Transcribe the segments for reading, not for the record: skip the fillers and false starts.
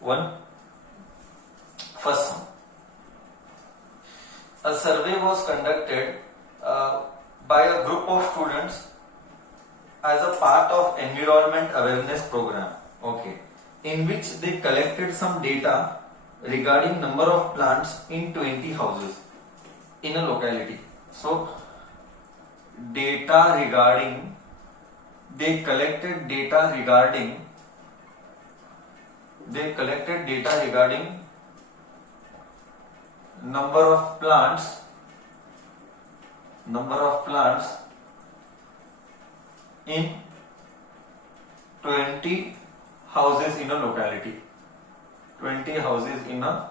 one. First one. A survey was conducted by a group of students as a part of environment awareness program, okay, in which they collected some data regarding number of plants in 20 houses in a locality. So they collected data regarding number of plants in 20 houses in a locality. 20 houses in a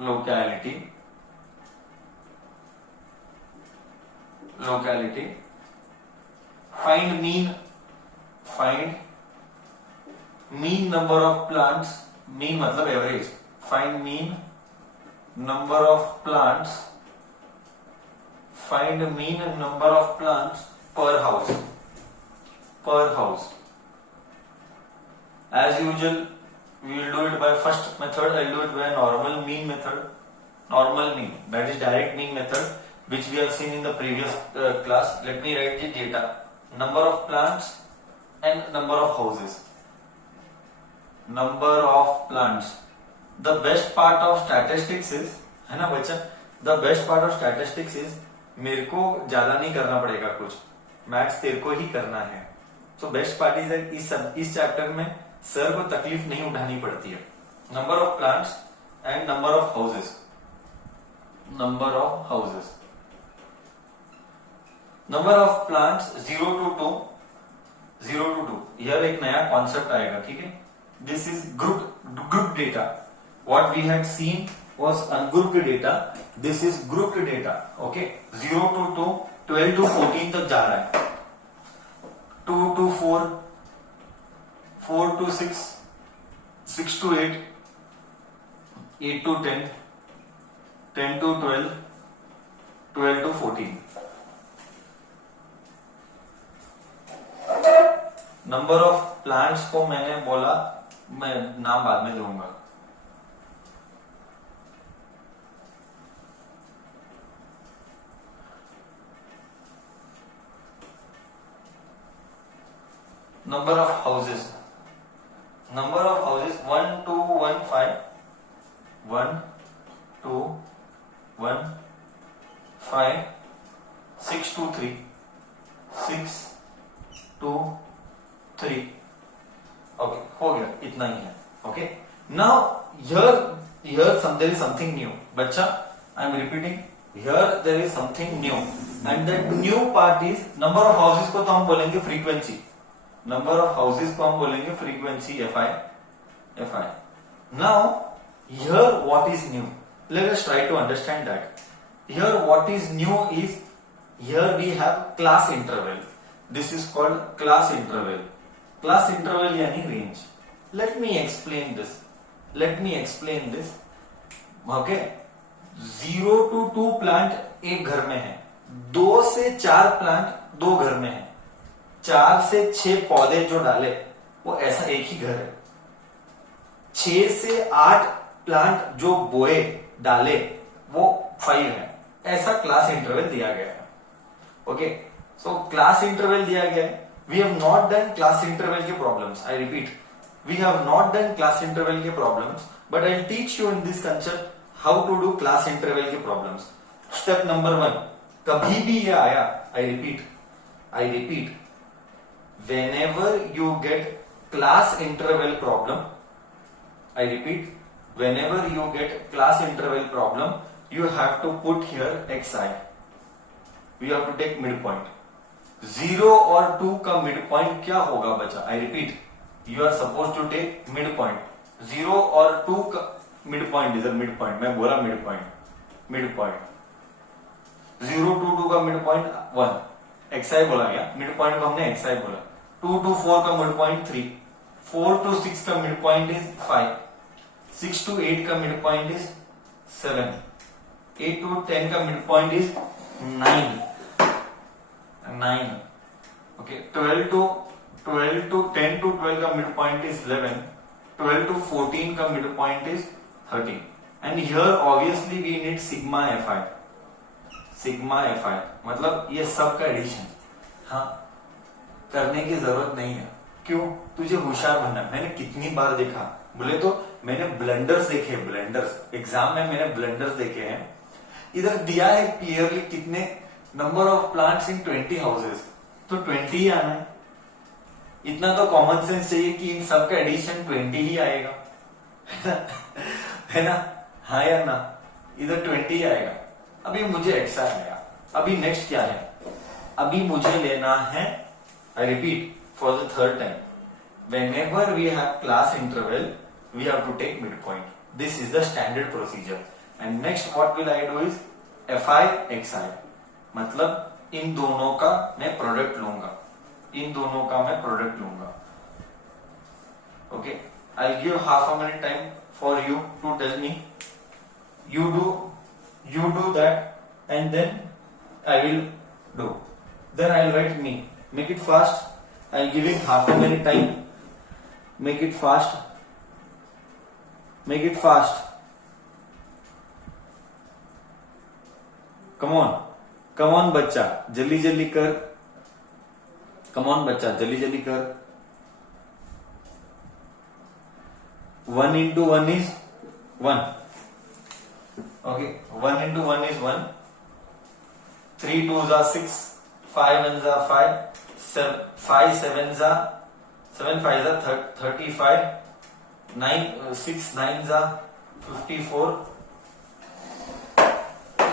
locality. Find mean number of plants. Mean मतलब average. Find mean number of plants. Find mean number of plants per house. As usual, we will do it by first method. I will do it by normal mean method. Normal mean, that is direct mean method, which we have seen in the previous class. Let me write the data. Number of plants and number of houses. Number of plants. The best part of statistics is, है ना बच्चा, the best part of statistics is मेरे को ज्यादा नहीं करना पड़ेगा कुछ, मैथ्स तेरे को ही करना है. So best part is इस चैप्टर में सर को तकलीफ नहीं उठानी पड़ती है. Number of plants and number of houses. Number of plants 0 to 2. यह एक नया कॉन्सेप्ट आएगा, ठीक है. This is group data. What we had seen was ungrouped data. This is grouped data. Okay, 0 to 2, 12 to 14 तक जा रहा है. 2 to 4, 4 to 6, 6 to 8, 8 to 10, 10 to 12, 12 to 14. नंबर ऑफ प्लांट्स को मैंने बोला, मैं नाम बाद में दूंगा. Number of houses 1 2 1 5, 1 2 1 5, 6 2 3, 6 2 3. Okay, हो गया, इतना ही है. Okay, now here there is something new. बच्चा, I am repeating, here there is something new, and that new part is number of houses को तो हम बोलेंगे frequency. नंबर ऑफ हाउसेस को हम बोलेंगे frequency fi. Now here what is new, let us try to understand that. Here what is new is, here we have class interval. This is called class interval. Class interval यानी range. Let me explain this. Okay, 0 to 2 plant एक घर में है, 2 से 4 प्लांट 2 घर में है, 4 से 6 पौधे जो डाले वो ऐसा एक ही घर है, 6 से 8 प्लांट जो बोए डाले वो 5 है. ऐसा क्लास इंटरवल दिया गया है. ओके, सो क्लास इंटरवल दिया गया है. We have not done class interval के problems. I repeat, we have not done class interval के problems, but I will teach you in this concept how to do class interval के problems. Step number 1, कभी भी ये आया, I repeat, whenever you get class interval problem, I repeat, whenever you get class interval problem, you have to put here xi. We have to take midpoint. 0 और 2 का midpoint क्या होगा बच्चा? I repeat, you are supposed to take midpoint. 0 और 2 का midpoint is a midpoint. मैं बोला midpoint. 0 to 2 का midpoint 1. xi बोला गया, midpoint को हमने xi बोला. 2 to 4 का मिड पॉइंट 3, 4 to 6 का मिड पॉइंट इज 5, 6 to 8 का मिड पॉइंट इज 7, 8 to 10 का मिड पॉइंट इज 9. ओके, 10 to 12 का मिड पॉइंट इज 11, 12 to 14 का mid point is 13 and here obviously we need sigma fi, sigma fi मतलब ये सब का एडिशन। हाँ, करने की जरूरत नहीं है। क्यों? तुझे होशियार बनना है। मैंने कितनी बार देखा, बोले तो मैंने ब्लंडर्स देखे, ब्लंडर्स एग्जाम में मैंने ब्लंडर्स देखे हैं। इधर दिया है क्लियरली कितने नंबर ऑफ प्लांट्स इन 20 हाउसेस, तो 20 ही आना है। इतना तो कॉमन सेंस चाहिए कि इन सब का एडिशन 20 ही आएगा है ना? हाँ या ना? इधर 20 ही आएगा। अभी मुझे एक्सा आएगा। अभी नेक्स्ट क्या है? अभी मुझे लेना है, I repeat for the third time, whenever we have class interval we have to take midpoint. This is the standard procedure. And next what will I do is fi xi, मतलब इन दोनों का मैं प्रोडक्ट लूंगा, इन दोनों का मैं प्रोडक्ट लूंगा। Okay, I'll give half a minute time for you to tell me. You do that and then I will do. Then I'll write me. Make it fast. I'll give it half a minute time. Make it fast. Make it fast. Come on. Come on बच्चा, जल्दी जल्दी कर। Come on बच्चा, जल्दी जल्दी कर। 1 into 1 is 1. Okay, 1 into 1 is 1. 3 2s are 6. 5 1s are 5. 5 7s are 7 5s are 35. 6 9s are 54.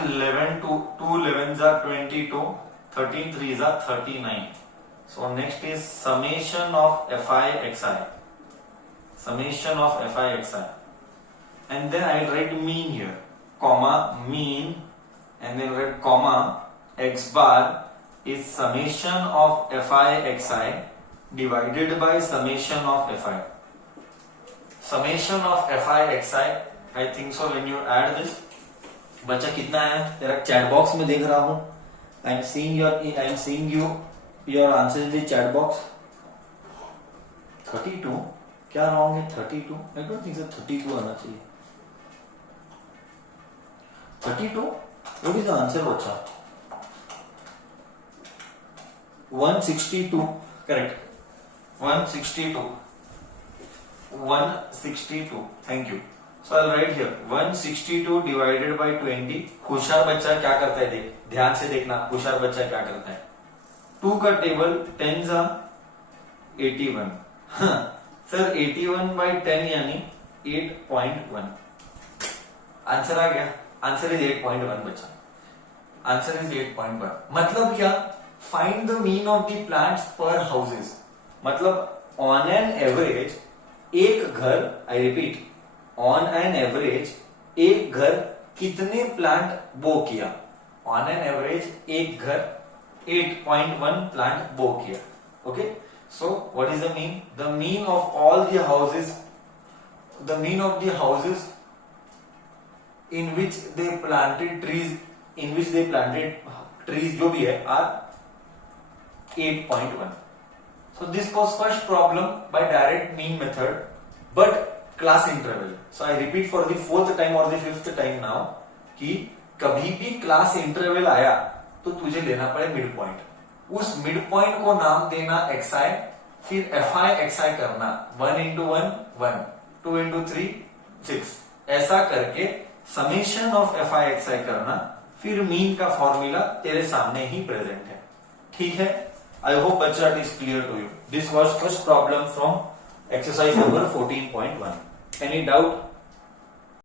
11 2 11s are 22. 13 3s are 39. So next is summation of fi xi. Summation of fi xi. And then I will write mean here, comma mean, and then write comma x bar is summation of fi xi divided by summation of fi. Summation of fi xi, I think so when you add this, बच्चा कितना है? तेरा chat box में देख रहा हूं। I am seeing your answer in the chat box. 32 क्या रॉन्ग है? 32 आई डोंट थिंक सो 32 आना चाहिए। 32 व्हाट इज द आंसर बच्चा? 162 करेक्ट। 162 thank you. So I'll write here 162 divided by 20। होशियार बच्चा क्या करता है देख, ध्यान से देखना, होशियार बच्चा क्या करता है। 2 का टेबल 10 जा 81। हाँ सर 81 by 10 यानी 8.1। आंसर आ गया। आंसर इज 8.1 बच्चा। Answer is 8.1। मतलब क्या? Find the mean of the plants पर हाउसेस। मतलब ऑन एन एवरेज एक घर, I repeat on an average एक घर कितने प्लांट बो किया? ऑन एन एवरेज एक घर 8.1 प्लांट बो किया। Okay, so what is the mean? The mean of all the houses, the mean of the houses in which they planted trees, in which they planted trees जो भी है आर 8.1। So this was first problem by direct mean method, but class interval. So I repeat for the 4th time or the 5th time now कि कभी भी class interval आया तो तुझे लेना पड़े मिड पॉइंट। उस मिड पॉइंट को नाम देना xi, फिर fi xi करना 1 into 1 1, 2 into 3 6, ऐसा करके समेशन ऑफ fi xi करना, फिर मीन का फॉर्मूला तेरे सामने ही प्रेजेंट है। ठीक है, I hope बच्चा it is clear to you. This was first problem from exercise number 14.1. Any doubt?